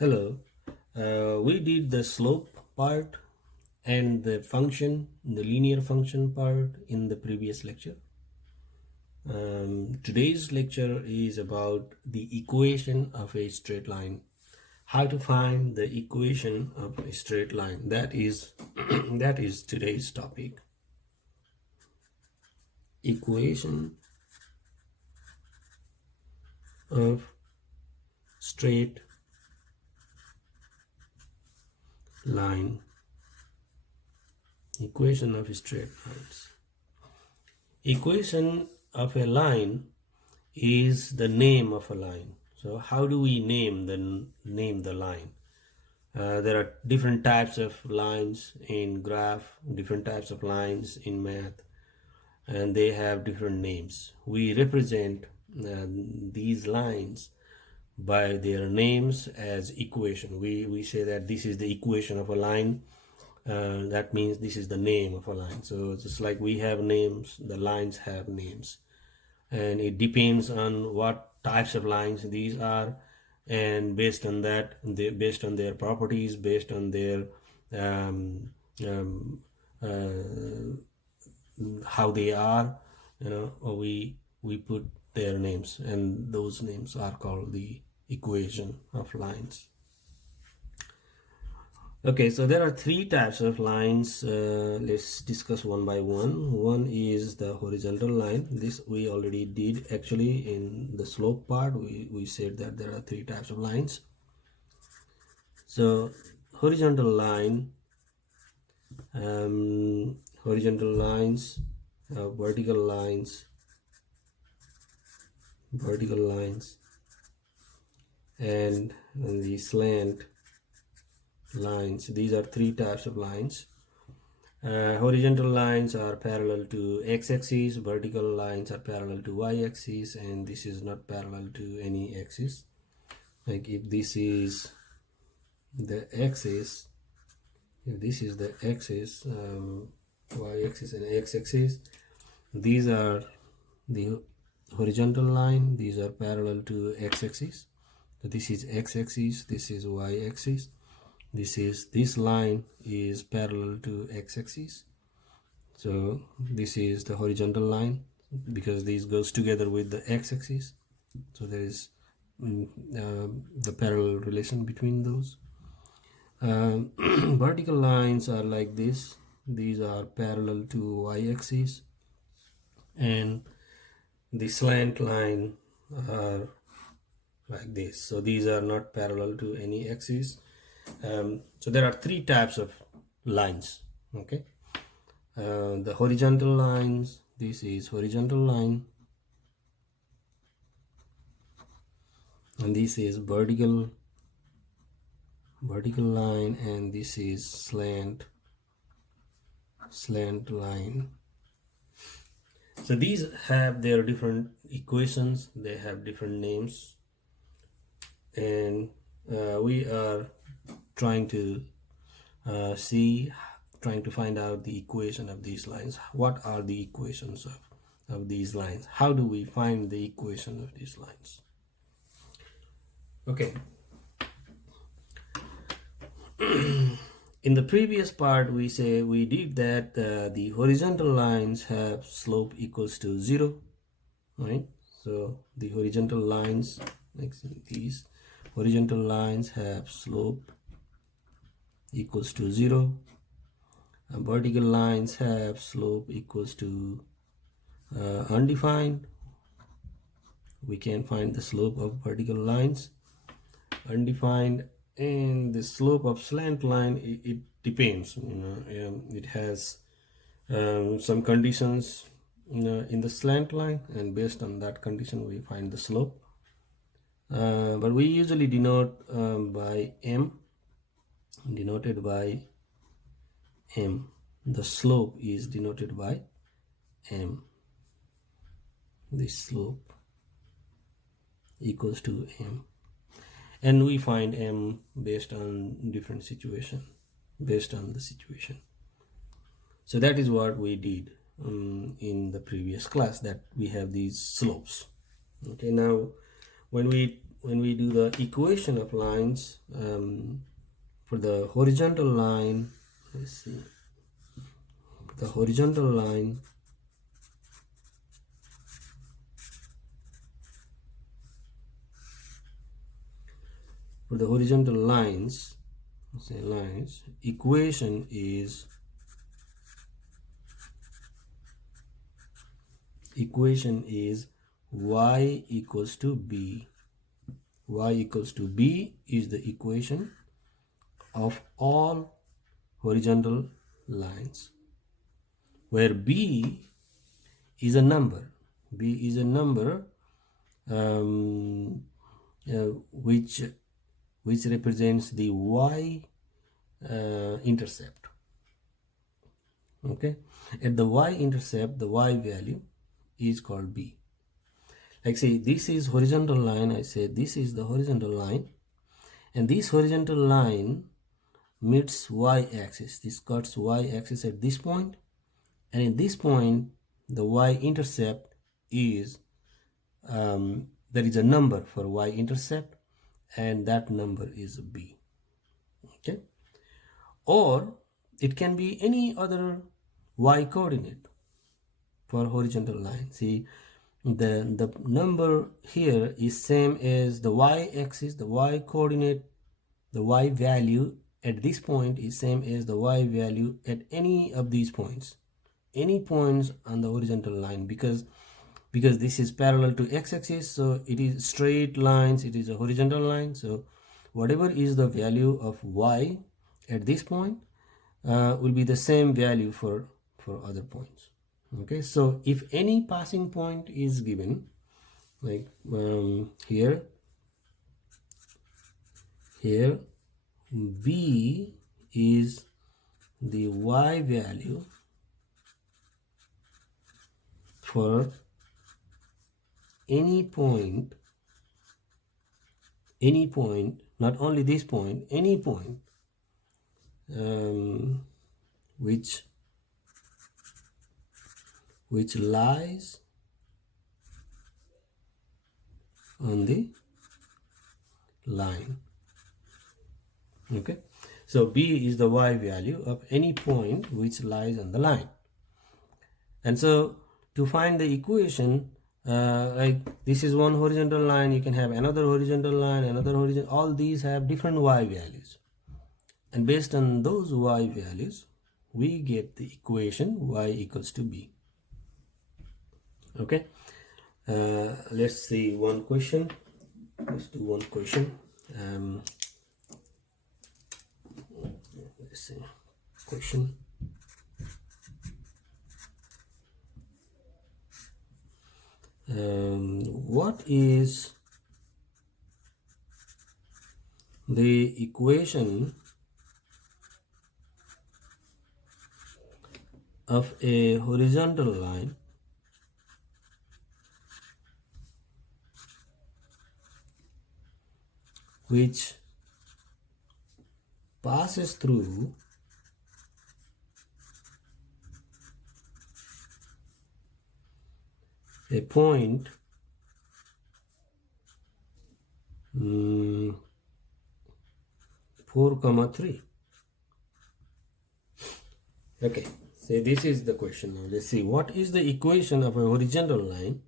Hello. We did the slope part and the function, the linear function part in the previous lecture. Today's lecture is about the equation of a straight line. How to find the equation of a straight line. That is that is today's topic. Equation of straight line. Equation of straight lines. Equation of a line is the name of a line. So how do we name the line? There are different types of lines in graph, different types of lines in math, and they have different names. We represent these lines by their names as equation. We say that this is the equation of a line. That means this is the name of a line. So just like we have names, the lines have names, and it depends on what types of lines these are, and based on that, based on their properties, based on their um, um, how they are, we put their names, and those names are called the equation of lines. Okay, so there are three types of lines. Let's discuss one by one. One is the horizontal line. This we already did actually in the slope part. We said that there are three types of lines. So horizontal line, horizontal lines, vertical lines, and the slant lines. These are three types of lines. Horizontal lines are parallel to x-axis, vertical lines are parallel to y-axis, and this is not parallel to any axis. Like if this is the axis, if this is the axis, y-axis and x-axis, these are the horizontal line, these are parallel to x-axis. So this is x-axis, this is y-axis. This line is parallel to x-axis, so this is the horizontal line because this goes together with the x-axis, so there is the parallel relation between those. Vertical lines are like this. These are parallel to y-axis, and the slant line are like this, so these are not parallel to any axis. So there are three types of lines. Okay, the horizontal lines, this is horizontal line, and this is vertical line, and this is slant line. So these have their different equations, they have different names, and we are trying to find out the equation of these lines. What are the equations of these lines? How do we find the equation of these lines? Okay. In the previous part, we did that the horizontal lines have slope equals to 0, right? So the horizontal lines, like these horizontal lines, have slope equals to 0, and vertical lines have slope equals to undefined. We can find the slope of vertical lines, undefined, and the slope of slant line, it depends. It has some conditions in the slant line, and based on that condition we find the slope. But we usually denote by m, denoted by m. The slope is denoted by m. The slope equals to m, and we find m based on different situation, based on the situation. So that is what we did in the previous class, that we have these slopes. Okay, now when we when we do the equation of lines, for the horizontal line, let's see, the horizontal line, for the horizontal lines, say lines, equation is y equals to b. Y equals to b is the equation of all horizontal lines, where b is a number. B is a number which represents the y intercept. Okay, at the y-intercept, the y value is called b. Like say this is horizontal line, I say this is the horizontal line, and this horizontal line meets y-axis. This cuts y-axis at this point, and in this point the y-intercept is there is a number for y-intercept, and that number is b. Okay, or it can be any other y coordinate for horizontal line. See, the number here is same as the y-axis, the y coordinate, the y value at this point is same as the y value at any of these points, any points on the horizontal line, because this is parallel to x-axis, so it is straight lines, it is a horizontal line. So whatever is the value of y at this point will be the same value for other points. Okay, so if any passing point is given, like here b is the y value for any point, not only this point, any point which lies on the line. Okay, so b is the y value of any point which lies on the line. And so to find the equation, like this is one horizontal line, you can have another horizontal line, another horizontal, all these have different y values, and based on those y values we get the equation y equals to b. Okay, let's see one question. Let's do one question. Let's see question. What is the equation of a horizontal line which passes through a point 4,3. Okay, so this is the question. Now let's see, what is the equation of a horizontal line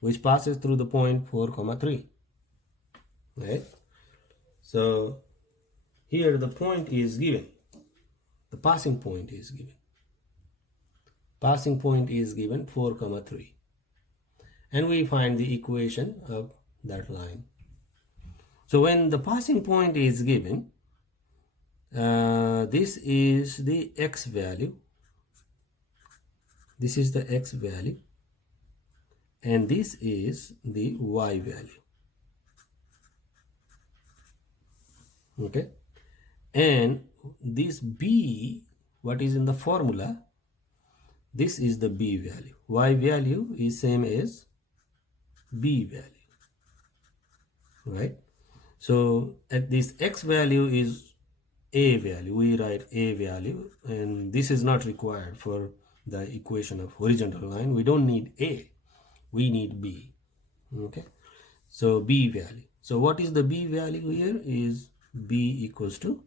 which passes through the point 4,3, right? So here the point is given, the passing point is given. Passing point is given 4,3, and we find the equation of that line. So when the passing point is given, this is the x value, this is the x value, and this is the y value. Okay, and this b, what is in the formula, this is the b value. Y value is same as b value, right? So at this x value is a value, we write a value, and this is not required for the equation of horizontal line. We don't need a, we need b. Okay, so b value, So what is the b value here? Is b equals to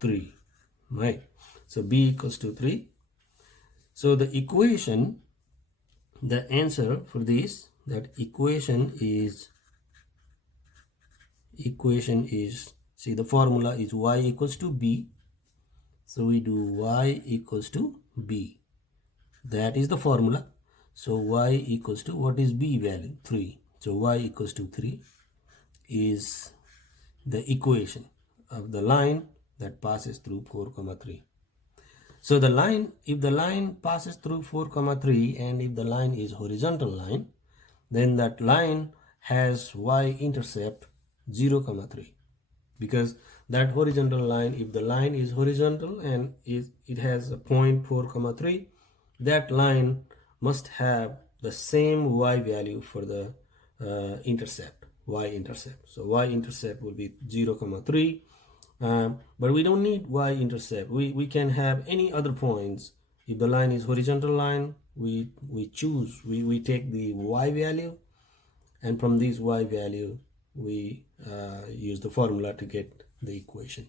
3, right? So b equals to 3. So the equation, the answer for this, that equation is, see, the formula is y equals to b. So we do y equals to b. That is the formula. So y equals to, what is b value? 3. So y equals to 3 is the equation of the line that passes through 4, 3. So the line, if the line passes through 4, 3, and if the line is horizontal line, then that line has y-intercept 0, 3. Because that horizontal line, if the line is horizontal and it has a point 4, 3, that line must have the same y value for the intercept, y-intercept. So y-intercept will be 0, 3. But we don't need y-intercept. We can have any other points. If the line is horizontal line, we take the y value, and from this y value we use the formula to get the equation.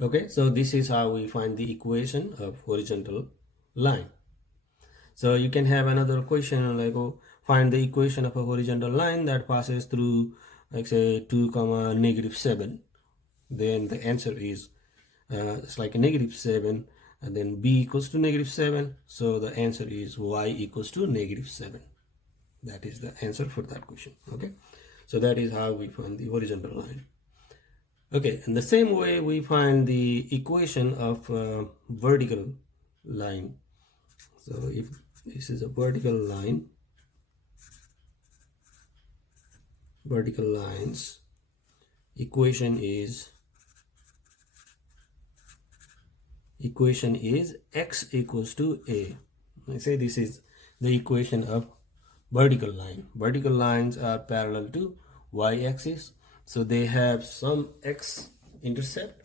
Okay, so this is how we find the equation of horizontal line. So you can have another question like, oh, find the equation of a horizontal line that passes through, like say 2, -7. Then the answer is it's like a -7, and then b equals to -7. So the answer is y equals to -7. That is the answer for that question. Okay, so that is how we find the horizontal line. Okay, in the same way we find the equation of vertical line. So if this is a vertical line, vertical lines, equation is x equals to a. I say this is the equation of vertical line. Vertical lines are parallel to y-axis, so they have some x-intercept,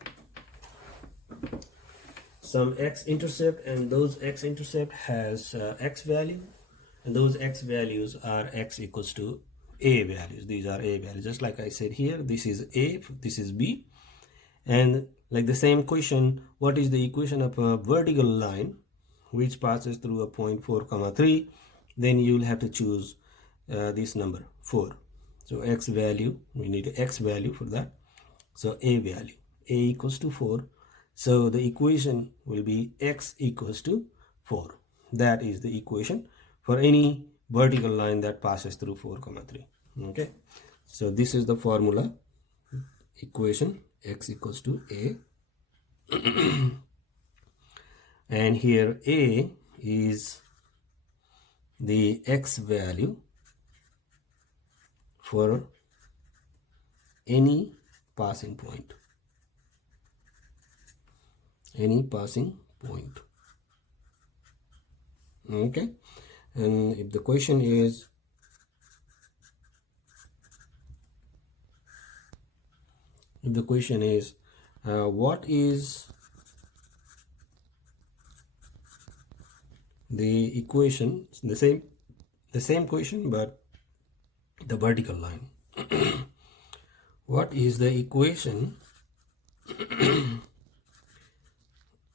and those x-intercept has x value, and those x values are x equals to a values. These are a values, just like I said here. This is a, this is b. And like the same question, what is the equation of a vertical line which passes through a point 4, 3? Then you will have to choose this number 4. So x value, we need x value for that. So a value, a equals to 4. So the equation will be x equals to 4. That is the equation for any vertical line that passes through 4, 3. Okay, so this is the formula, equation x equals to a. And here a is the x value for any passing point. Okay, and if the question is what is the equation, the same question but the vertical line. What is the equation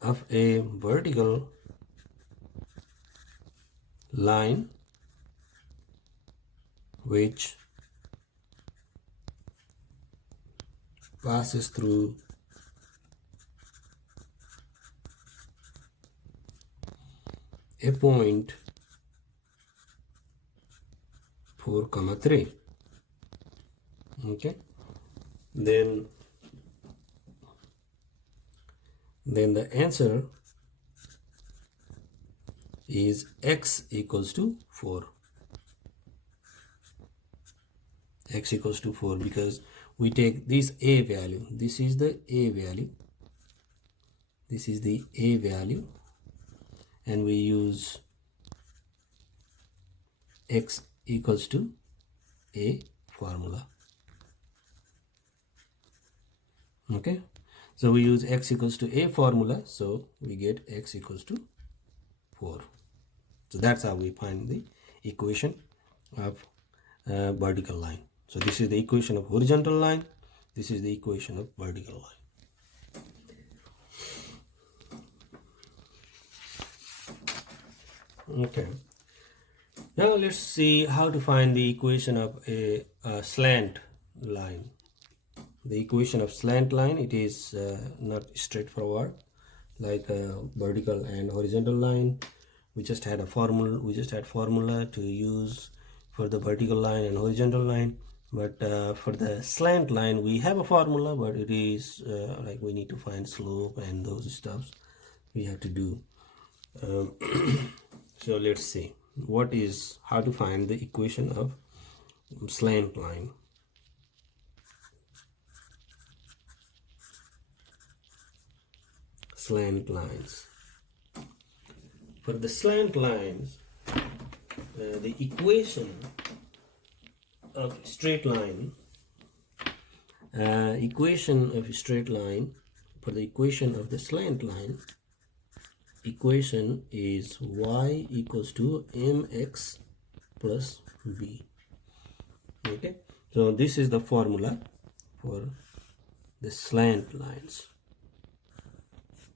of a vertical line which passes through a point 4, 3? Okay, then the answer is x equals to 4. X equals to 4 because we take this a value, this is the a value, this is the a value, and we use x equals to a formula. Okay, so we use x equals to a formula, so we get x equals to 4. So that's how we find the equation of vertical line. So this is the equation of horizontal line. This is the equation of vertical line. Okay. Now let's see how to find the equation of a slant line. The equation of slant line, it is not straightforward like a vertical and horizontal line. We just had formula to use for the vertical line and horizontal line, but for the slant line we have a formula, but it is like we need to find slope and those stuffs we have to do. So let's see how to find the equation of slant line. Slant lines. For the slant lines, the equation of straight line, for the equation of the slant line, equation is y equals to mx plus b. Okay, so this is the formula for the slant lines.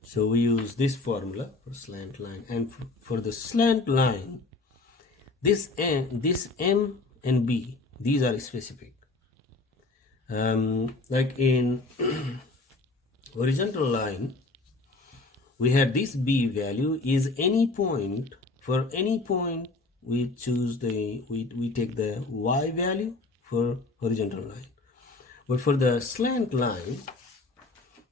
So we use this formula for slant line, and for the slant line, this m and b, these are specific. Like in horizontal line, we had this b value is any point. For any point, we choose we take the y value for horizontal line. But for the slant line,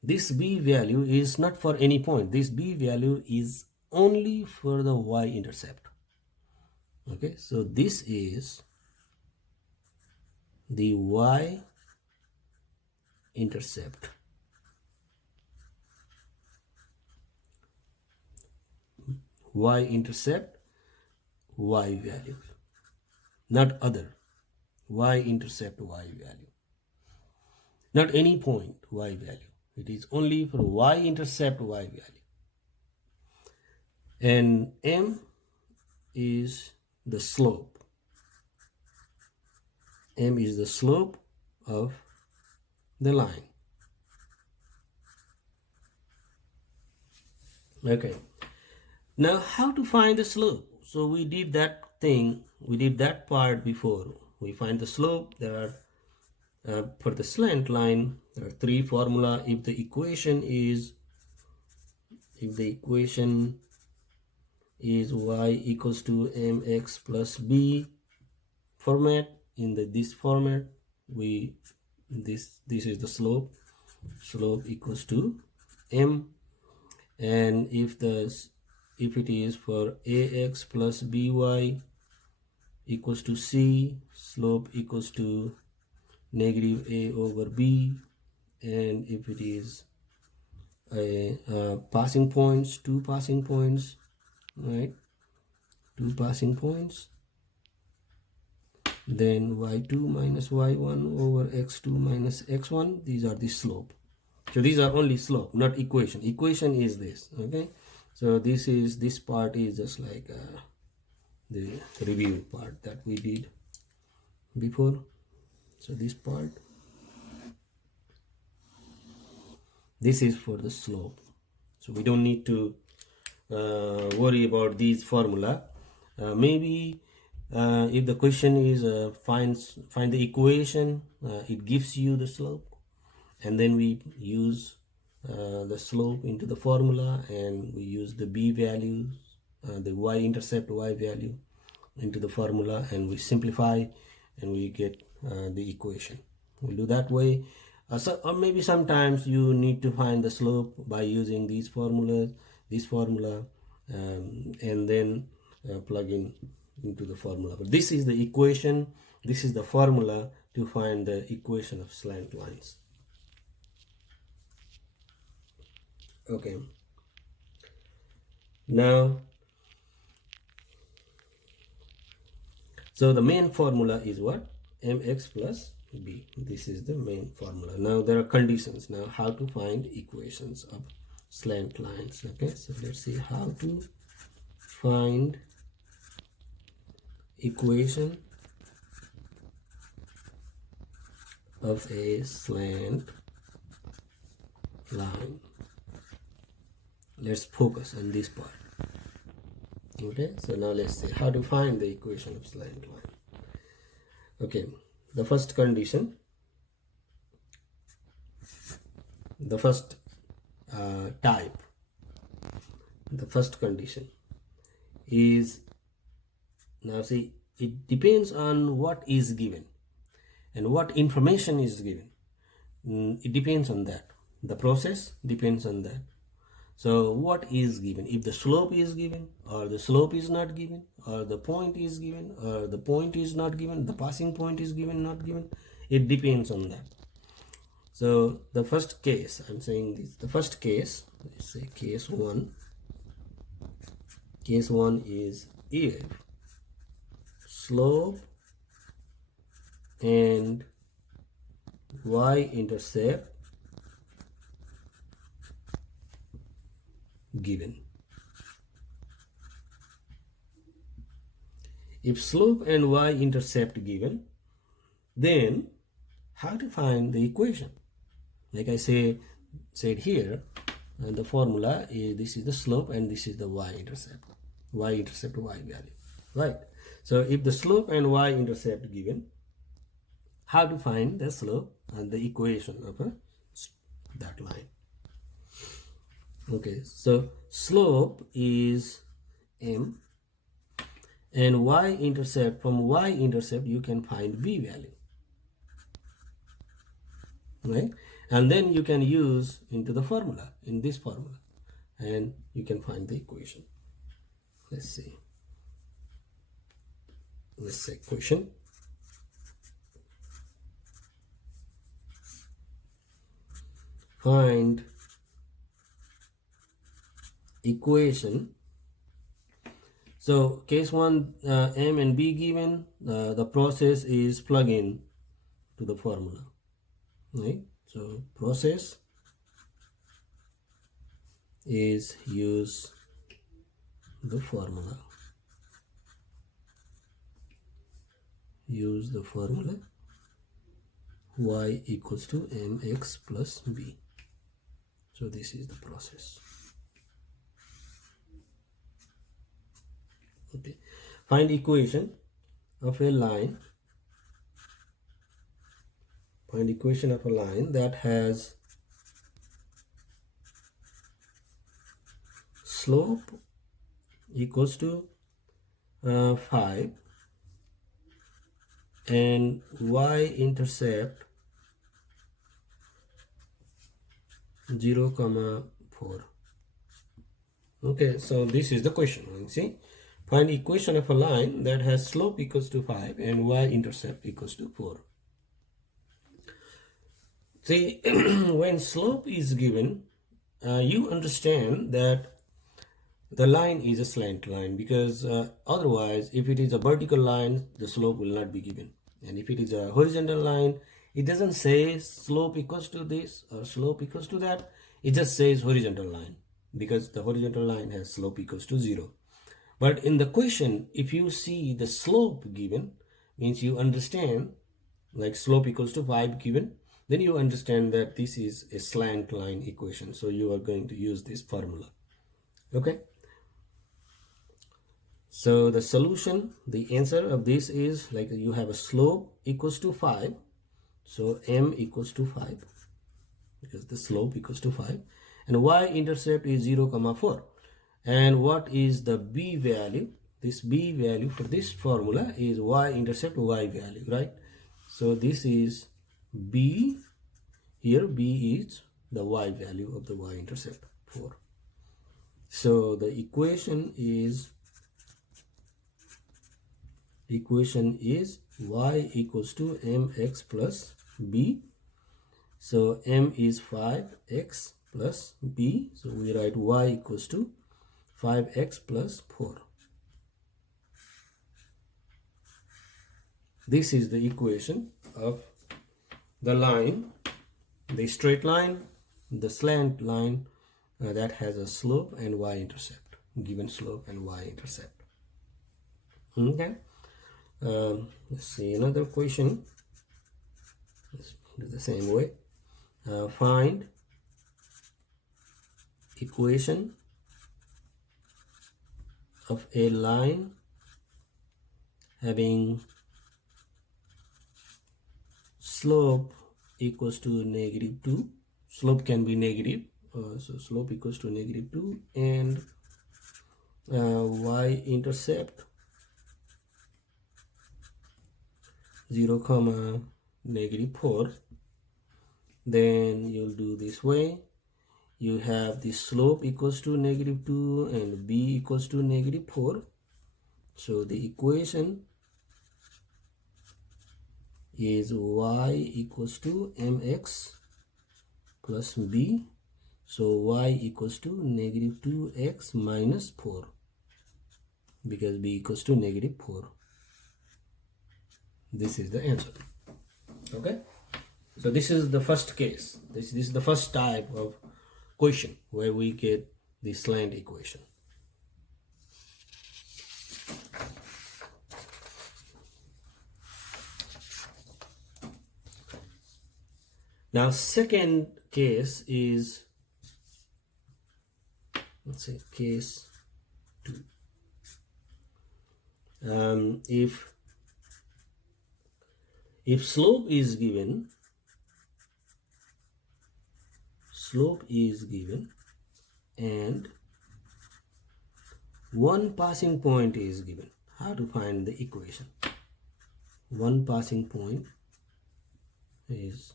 this b value is not for any point. This b value is only for the y-intercept. Okay, so this is the y-intercept. Y-intercept, y value, not other. Y-intercept, y value. Not any point, y value. It is only for y-intercept, y value. And m is the slope. M is the slope of the line. Okay. Now how to find the slope? So we did that part before. We find the slope. There are for the slant line, there are three formula. If the equation is y equals to mx plus b format, in this format, this is the slope equals to m. And if it is for ax plus by equals to c, slope equals to negative a over b. And if it is a passing points, two passing points, right, two passing points, then y2 minus y1 over x2 minus x1. These are the slope. So these are only slope, not equation. Equation is this. Okay, so this part is just like the review part that we did before. So this part, this is for the slope. So we don't need to worry about these formula. Maybe if the question is find the equation, it gives you the slope, and then we use the slope into the formula, and we use the b values, the y-intercept, y value into the formula, and we simplify and we get the equation. We'll do that way. Or maybe sometimes you need to find the slope by using this formula, and then plug into the formula. But this is the equation, this is the formula to find the equation of slant lines. Okay, now so the main formula is what? Mx plus b. This is the main formula. Now there are conditions. Now how to find equations of slant lines. Okay, so let's see how to find equation of a slant line. Let's focus on this part. Okay, so now let's see how to find the equation of slant line. Okay, the first condition, the first type, the first condition is, now see, it depends on what is given and what information is given. It depends on that. The process depends on that. So what is given? If the slope is given, or the slope is not given, or the point is given, or the point is not given, the passing point is given, not given, it depends on that. So the first case, I'm saying this, the first case, let's say case 1. Case 1 is if slope and y-intercept given. If slope and y-intercept given, then how to find the equation? Like I said here, and the formula is, this is the slope and this is the y-intercept. Y-intercept, y value, right? So if the slope and y-intercept given, how to find the slope and the equation of that line? Okay, so slope is m, and y-intercept, from y-intercept you can find b value, right? And then you can use into the formula, in this formula, and you can find the equation. Let's see. Let's say question. Find equation. So case 1, m and b given, the process is plug in to the formula, right? So process is use the formula. Use the formula y equals to mx plus b. So this is the process. Okay. Find equation of a line. Find equation of a line that has slope equals to 5 and y-intercept 0,4. Okay, so this is the question. See, find equation of a line that has slope equals to 5 and y-intercept equals to 4. See, when slope is given, you understand that the line is a slant line, because otherwise, if it is a vertical line, the slope will not be given. And if it is a horizontal line, it doesn't say slope equals to this or slope equals to that. It just says horizontal line, because the horizontal line has slope equals to 0. But in the question, if you see the slope given, means you understand, like slope equals to 5 given, then you understand that this is a slant line equation. So you are going to use this formula. Okay. So the solution, the answer of this is, like, you have a slope equals to 5. So m equals to 5, because the slope equals to 5. And y-intercept is 0,4. And what is the b value? This b value for this formula is y-intercept y value, right? So this is b. Here b is the y value of the y-intercept, 4. So the equation is y equals to mx plus b. So m is 5x plus b. So we write y equals to 5x plus 4. This is the equation of the line, the straight line, the slant line that has a slope and y-intercept, given slope and y-intercept. Okay. Let's see another question. Let's do the same way. Find equation of a line having slope equals to -2. Slope can be negative, so slope equals to -2, and y-intercept 0, -4. Then you'll do this way. You have the slope equals to -2 and b equals to -4. So the equation is y equals to mx plus b. So y equals to -2x minus 4, because b equals to -4. This is the answer. Okay, so this is the first case. This is the first type of question where we get the slant equation. Now second case is, let's say case 2. If slope is given, and one passing point is given, how to find the equation? One passing point is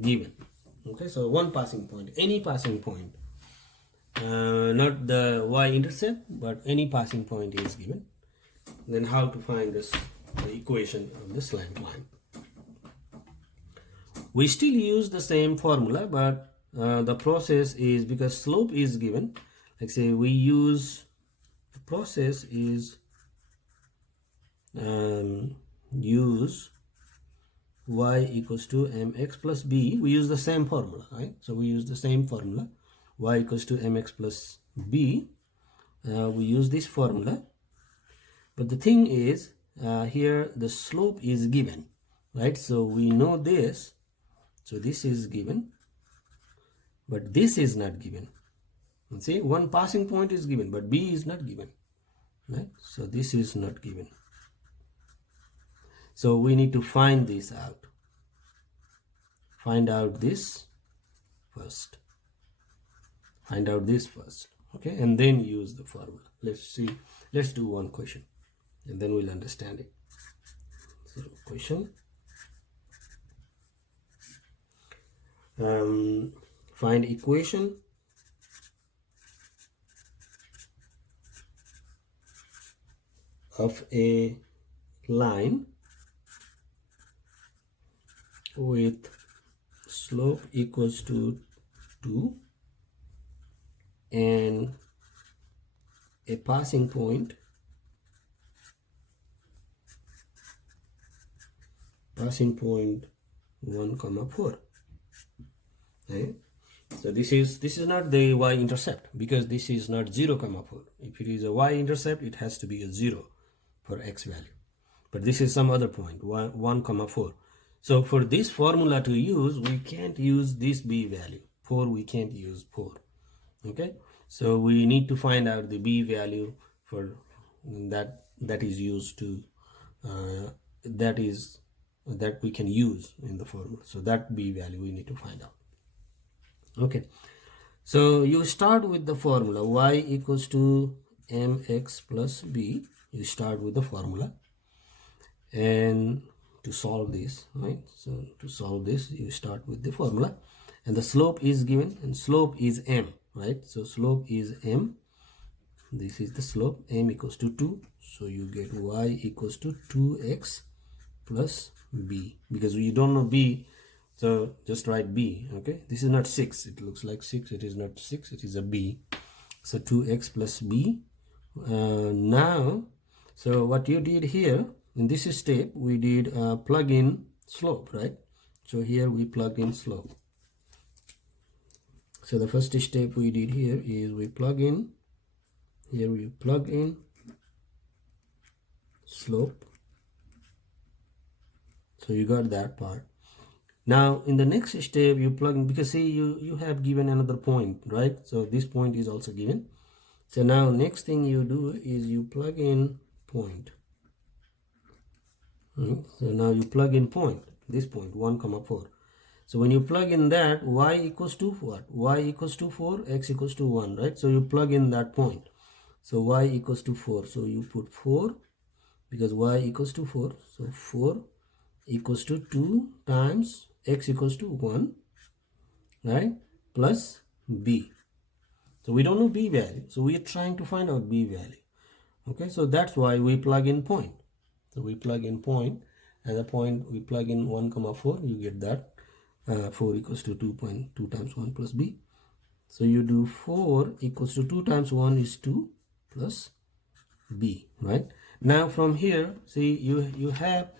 given. Okay, so one passing point, any passing point, not the y-intercept, but any passing point is given. Then how to find the equation of the slant line? We still use the same formula, but the process is, because slope is given, like say we use, the process is use y equals to mx plus b. We use the same formula, right? So we use the same formula, y equals to mx plus b. We use this formula, but the thing is, here the slope is given, right? So we know this, so this is given, but this is not given. And see, one passing point is given, but b is not given, right? So this is not given. So we need to find this out. Find out this first. Find out this first, okay? And then use the formula. Let's see. Let's do one question, and then we'll understand it. So question. Find equation of a line with slope equals to 2 and a passing point passing point 1, 4. Okay. So this is not the y-intercept, because this is not 0, 4. If it is a y-intercept, it has to be a 0 for x value. But this is some other point, 1, 4. So for this formula to use, we can't use this b value. 4, we can't use 4. Okay. So we need to find out the b value for that is used to that we can use in the formula. So that b value we need to find out. Okay, so you start with the formula y equals to mx plus b. You start with the formula, and to solve this, right? So to solve this, you start with the formula, and the slope is given, and slope is m, right? So slope is m. This is the slope, m equals to 2. So you get y equals to 2x plus b, because we don't know b. So just write b, okay? This is not 6. It looks like 6. It is not 6. It is a b. So 2x plus b. Now, so what you did here, in this step, we did plug in slope, right? So here we plugged in slope. So the first step we did here is we plug in. Here we plug in slope. So you got that part. Now in the next step you plug in, because see you have given another point, right? So this point is also given. So now next thing you do is you plug in point. So now you plug in point, this point 1 comma 4. So when you plug in that, y equals to what? Y equals to 4, x equals to 1, right? So you plug in that point. So y equals to 4. So you put 4 because y equals to 4. So 4 equals to 2 times x equals to 1, right? Plus b. So we don't know b value. So we are trying to find out b value. Okay, so that's why we plug in point. So we plug in point, and the point we plug in 1 comma 4, you get that 4 equals to 2.2 times 1 plus b. So you do 4 equals to 2 times 1 is 2 plus b, right? Now from here, see you have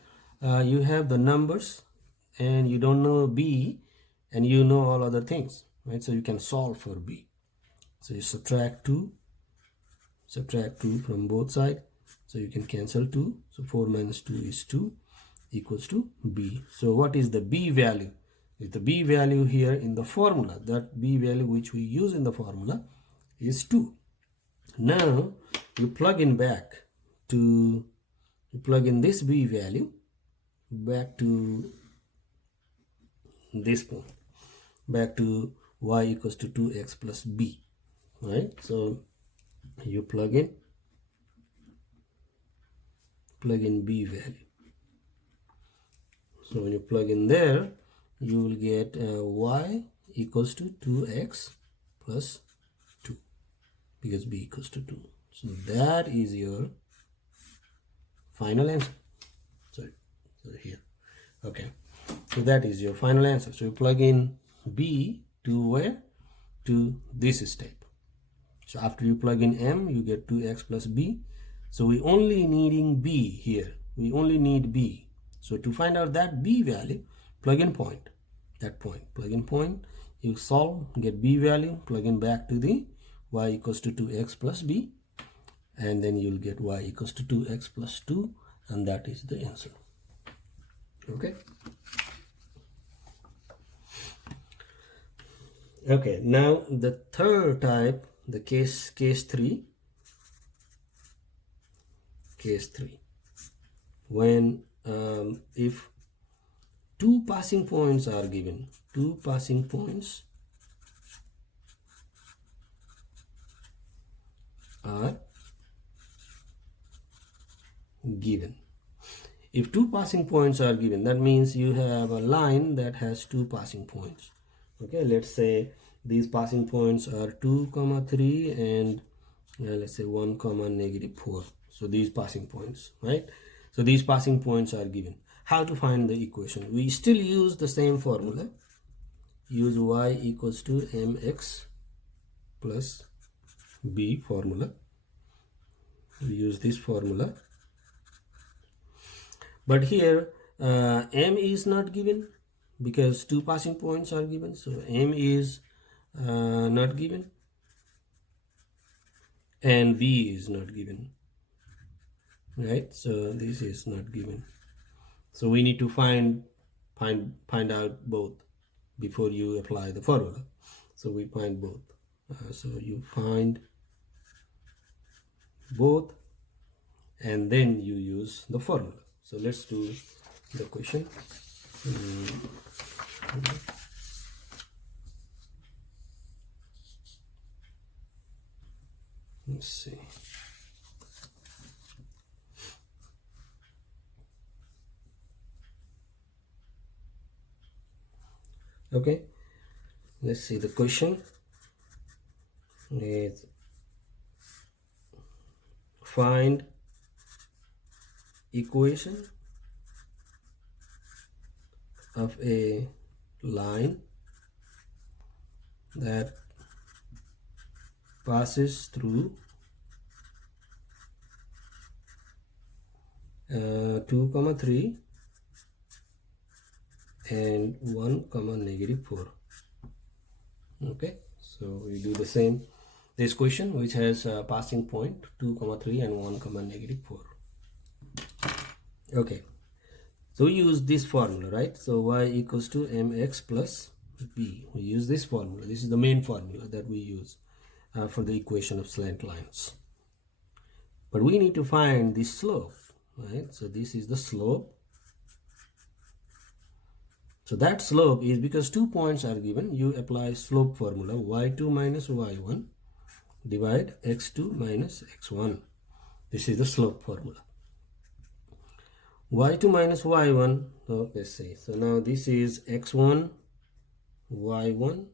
the numbers and you don't know b and you know all other things, right? So you can solve for b. So you subtract 2 from both sides, so you can cancel 2. So 4 minus 2 is 2 equals to b. So what is the b value? Is the b value here in the formula. That b value which we use in the formula is 2. Now you plug in this b value back to this point, back to y equals to 2x plus b, right? So you plug in b value. So when you plug in there, you will get y equals to 2x plus 2 because b equals to 2. So that is your final answer. So here, okay. So that is your final answer. So you plug in b to where? To this step. So after you plug in m, you get 2x plus b. So we only needing b here. We only need b. So to find out that b value, plug in point. That point, plug in point. You solve, get b value, plug in back to the y equals to 2x plus b, and then you'll get y equals to 2x plus 2, and that is the answer. Okay. Okay, now the third type, the case 3. Case 3. When if 2 passing points are given, 2 passing points are given. If 2 passing points are given, that means you have a line that has 2 passing points. Okay, let's say these passing points are 2 comma 3 and let's say 1 comma negative 4. So these passing points, right? So these passing points are given. How to find the equation? We still use the same formula. Use y equals to mx plus b formula. We use this formula. But here m is not given because 2 passing points are given. So m is not given and b is not given, right? So this is not given. So we need to find out both before you apply the formula. So we find both. So you find both and then you use the formula. So let's do the question. Let's see. Okay, let's see. The question is find equation of a line that passes through 2 comma 3 and 1 comma negative 4. Okay, so we do the same this question which has a passing point 2 comma 3 and 1 comma negative 4. Okay, So we use this formula, right? So y equals to mx plus b. We use this formula. This is the main formula that we use for the equation of slant lines. But we need to find the slope, right? So this is the slope. So that slope is, because 2 points are given, you apply slope formula y2 minus y1 divide x2 minus x1. This is the slope formula. y2 minus y1, so let's say, so now this is x1 y1,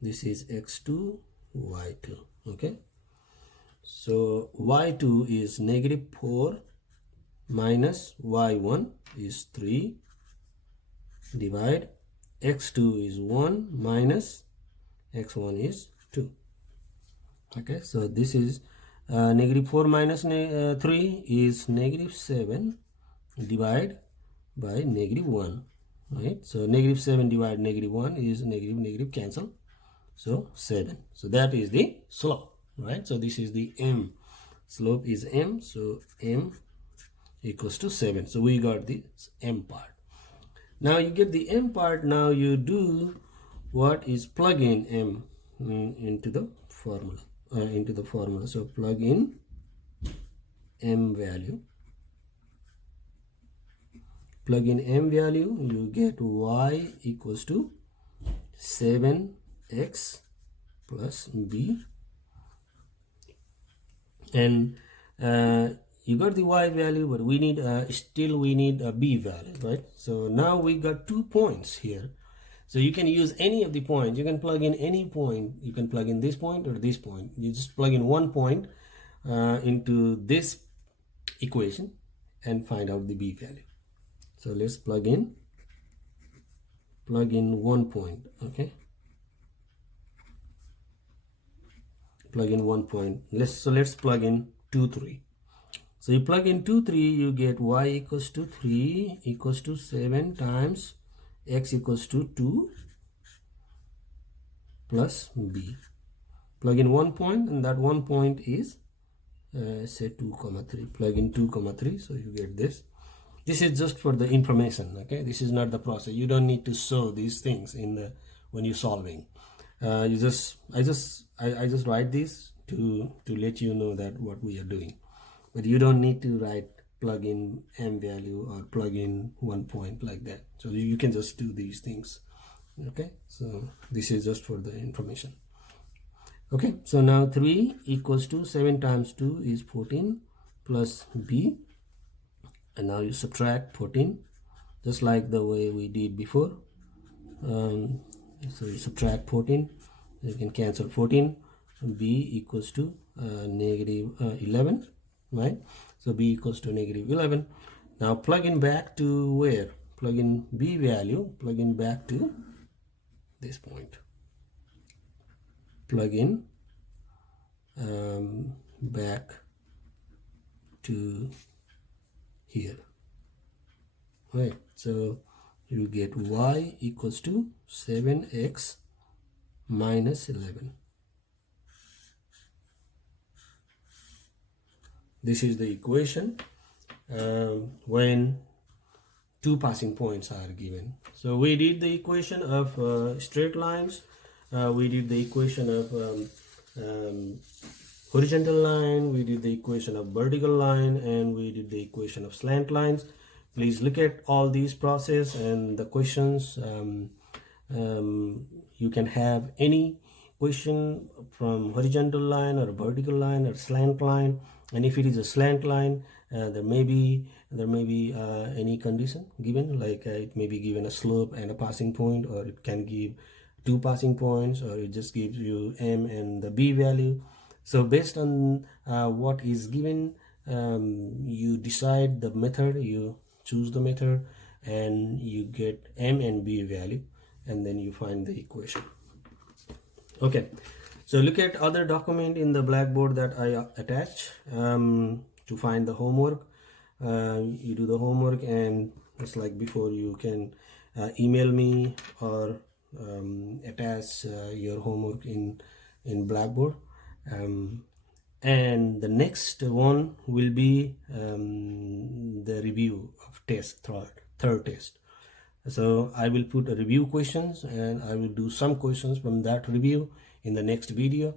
this is x2 y2. Okay, so y2 is negative 4 minus y1 is 3 divide x2 is 1 minus x1 is 2. Okay, so this is negative 4 minus 3 is negative 7 divide by negative 1, right? So negative 7 divide negative 1 is negative, negative cancel, so 7. So that is the slope, right? So this is the m, slope is m, so m equals to 7. So we got the m part. Now you get the m part. Now you do what is plug in m into the formula, So plug in m value. Plug in m value, you get y equals to 7x plus b, and you got the y value, but we need still we need a b value, right? So now we got 2 points here, so you can use any of the points. You can plug in any point. You can plug in this point or this point. You just plug in one point into this equation and find out the b value. So let's plug in 1 point. Okay, plug in 1 point. Let's plug in 2 3. So you plug in 2 3, you get y equals to 3 equals to 7 times x equals to 2 plus b. Plug in 1 point, and that 1 point is say 2 comma 3. Plug in 2 comma 3, so you get this. This is just for the information. Okay, this is not the process. You don't need to show these things in the when you're solving. I just write this to let you know that what we are doing, but you don't need to write plug in m value or plug in 1 point like that. So you can just do these things. Okay, so this is just for the information. Okay, so now 3 equals to 7 times 2 is 14 plus b, and now you subtract 14 just like the way we did before. So you subtract 14, you can cancel 14. B equals to negative 11, right? So b equals to negative 11. Now plug in back to where? Plug in b value, plug in back to this point. Plug in back to here, right? So you get y equals to 7x minus 11. This is the equation when 2 passing points are given. So we did the equation of straight lines, we did the equation of horizontal line, we did the equation of vertical line, and we did the equation of slant lines. Please look at all these process and the questions. You can have any question from horizontal line or vertical line or slant line, and if it is a slant line, there may be any condition given, like it may be given a slope and a passing point, or it can give 2 passing points, or it just gives you m and the b value. So based on what is given, you decide the method, you choose the method, and you get m and b value, and then you find the equation. Okay, so look at other document in the Blackboard that I attached to find the homework. You do the homework, and just like before, you can email me or attach your homework in Blackboard. And the next one will be the review of test, third test. So I will put a review questions, and I will do some questions from that review in the next video,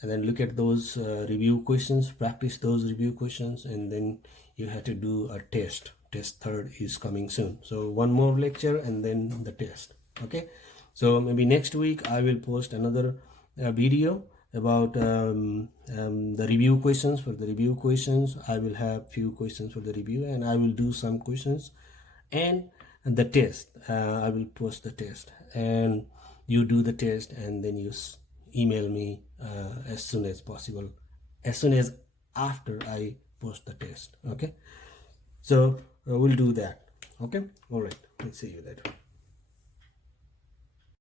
and then look at those review questions, practice those review questions, and then you have to do a test. Test third is coming soon. So one more lecture and then the test. Okay, so maybe next week I will post another video about the review questions. For the review questions, I will have few questions for the review, and I will do some questions, and the test, I will post the test, and you do the test, and then you email me as soon as possible, as soon as after I post the test. Okay, so we'll do that. Okay, all right, let's see you later.